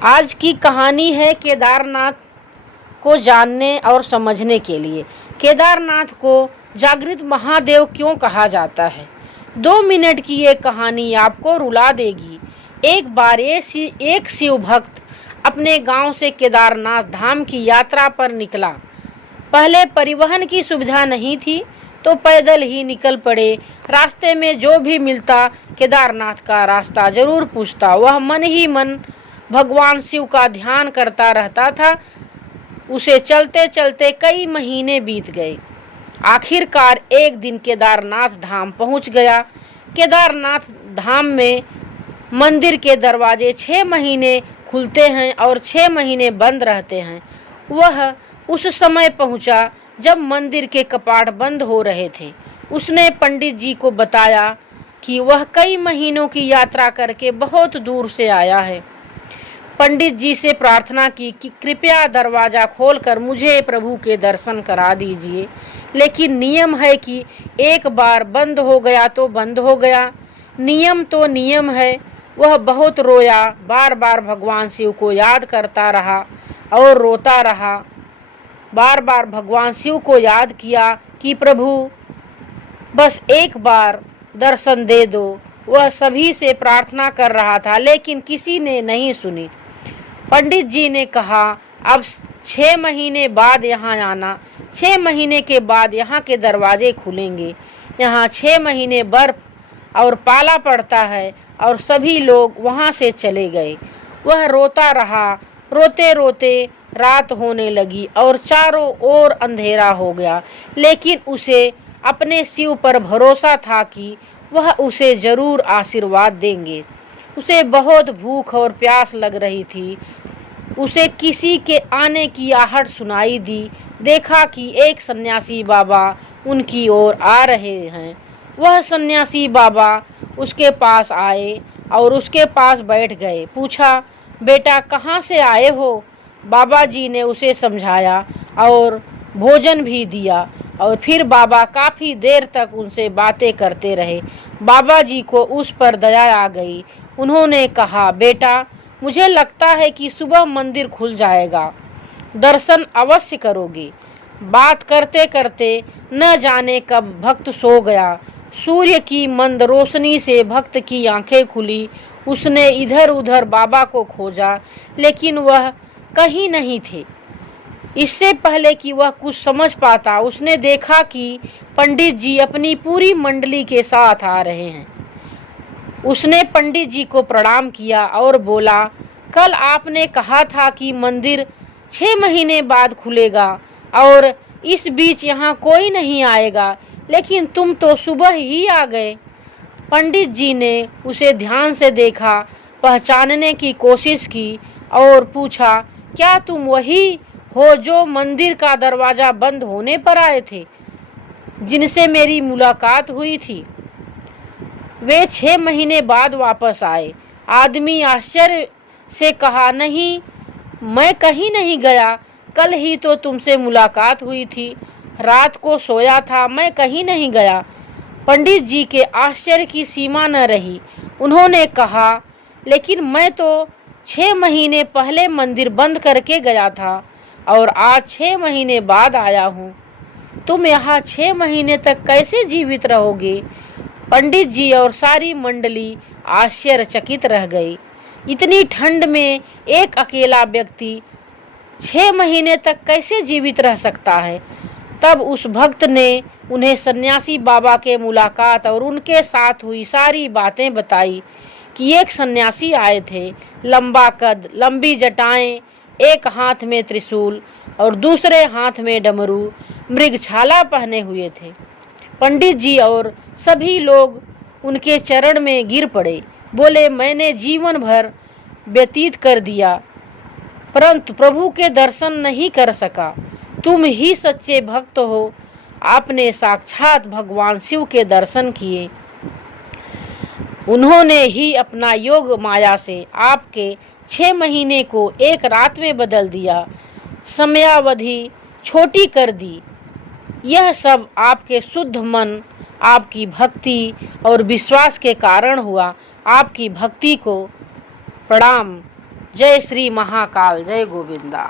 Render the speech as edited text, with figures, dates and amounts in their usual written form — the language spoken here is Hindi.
आज की कहानी है केदारनाथ को जानने और समझने के लिए। केदारनाथ को जागृत महादेव क्यों कहा जाता है? 2 मिनट की ये कहानी आपको रुला देगी। एक बार एक शिव भक्त अपने गांव से केदारनाथ धाम की यात्रा पर निकला। पहले परिवहन की सुविधा नहीं थी तो पैदल ही निकल पड़े। रास्ते में जो भी मिलता केदारनाथ का रास्ता जरूर पूछता। वह मन ही मन भगवान शिव का ध्यान करता रहता था। उसे चलते चलते कई महीने बीत गए। आखिरकार एक दिन केदारनाथ धाम पहुंच गया। केदारनाथ धाम में मंदिर के दरवाजे 6 महीने खुलते हैं और 6 महीने बंद रहते हैं। वह उस समय पहुंचा जब मंदिर के कपाट बंद हो रहे थे। उसने पंडित जी को बताया कि वह कई महीनों की यात्रा करके बहुत दूर से आया है। पंडित जी से प्रार्थना की कि कृपया दरवाज़ा खोलकर मुझे प्रभु के दर्शन करा दीजिए, लेकिन नियम है कि एक बार बंद हो गया तो बंद हो गया। नियम तो नियम है। वह बहुत रोया, बार बार भगवान शिव को याद करता रहा और रोता रहा। बार बार भगवान शिव को याद किया कि प्रभु बस एक बार दर्शन दे दो। वह सभी से प्रार्थना कर रहा था, लेकिन किसी ने नहीं सुनी। पंडित जी ने कहा, अब 6 महीने बाद यहाँ आना। 6 महीने के बाद यहाँ के दरवाजे खुलेंगे। यहाँ 6 महीने बर्फ और पाला पड़ता है। और सभी लोग वहाँ से चले गए। वह रोता रहा। रोते रोते रात होने लगी और चारों ओर अंधेरा हो गया, लेकिन उसे अपने शिव पर भरोसा था कि वह उसे जरूर आशीर्वाद देंगे। उसे बहुत भूख और प्यास लग रही थी। उसे किसी के आने की आहट सुनाई दी। देखा कि एक सन्यासी बाबा उनकी ओर आ रहे हैं। वह सन्यासी बाबा उसके पास आए और उसके पास बैठ गए। पूछा, बेटा कहाँ से आए हो? बाबा जी ने उसे समझाया और भोजन भी दिया। और फिर बाबा काफ़ी देर तक उनसे बातें करते रहे। बाबा जी को उस पर दया आ गई। उन्होंने कहा, बेटा मुझे लगता है कि सुबह मंदिर खुल जाएगा, दर्शन अवश्य करोगे। बात करते करते न जाने कब भक्त सो गया। सूर्य की मंद रोशनी से भक्त की आंखें खुली। उसने इधर उधर बाबा को खोजा, लेकिन वह कहीं नहीं थे। इससे पहले कि वह कुछ समझ पाता, उसने देखा कि पंडित जी अपनी पूरी मंडली के साथ आ रहे हैं। उसने पंडित जी को प्रणाम किया और बोला, कल आपने कहा था कि मंदिर 6 महीने बाद खुलेगा और इस बीच यहाँ कोई नहीं आएगा, लेकिन तुम तो सुबह ही आ गए। पंडित जी ने उसे ध्यान से देखा, पहचानने की कोशिश की और पूछा, क्या तुम वही हो जो मंदिर का दरवाज़ा बंद होने पर आए थे, जिनसे मेरी मुलाकात हुई थी? वे 6 महीने बाद वापस आए। आदमी आश्चर्य से कहा, नहीं, मैं कहीं नहीं गया। कल ही तो तुमसे मुलाकात हुई थी। रात को सोया था, मैं कहीं नहीं गया। पंडित जी के आश्चर्य की सीमा न रही। उन्होंने कहा, लेकिन मैं तो 6 महीने पहले मंदिर बंद करके गया था और आज 6 महीने बाद आया हूँ। तुम यहाँ 6 महीने तक कैसे जीवित रहोगे? पंडित जी और सारी मंडली आश्चर्यचकित रह गई। इतनी ठंड में एक अकेला व्यक्ति 6 महीने तक कैसे जीवित रह सकता है? तब उस भक्त ने उन्हें सन्यासी बाबा के मुलाकात और उनके साथ हुई सारी बातें बताई कि एक सन्यासी आए थे, लंबा कद, लंबी जटाएं, एक हाथ में त्रिशूल और दूसरे हाथ में डमरू, मृगछाला पहने हुए थे। पंडित जी और सभी लोग उनके चरण में गिर पड़े। बोले, मैंने जीवन भर व्यतीत कर दिया, परंतु प्रभु के दर्शन नहीं कर सका। तुम ही सच्चे भक्त हो। आपने साक्षात भगवान शिव के दर्शन किए। उन्होंने ही अपना योग माया से आपके 6 महीने को एक रात में बदल दिया, समयावधि छोटी कर दी। यह सब आपके शुद्ध मन, आपकी भक्ति और विश्वास के कारण हुआ। आपकी भक्ति को प्रणाम। जय श्री महाकाल, जय गोविंदा।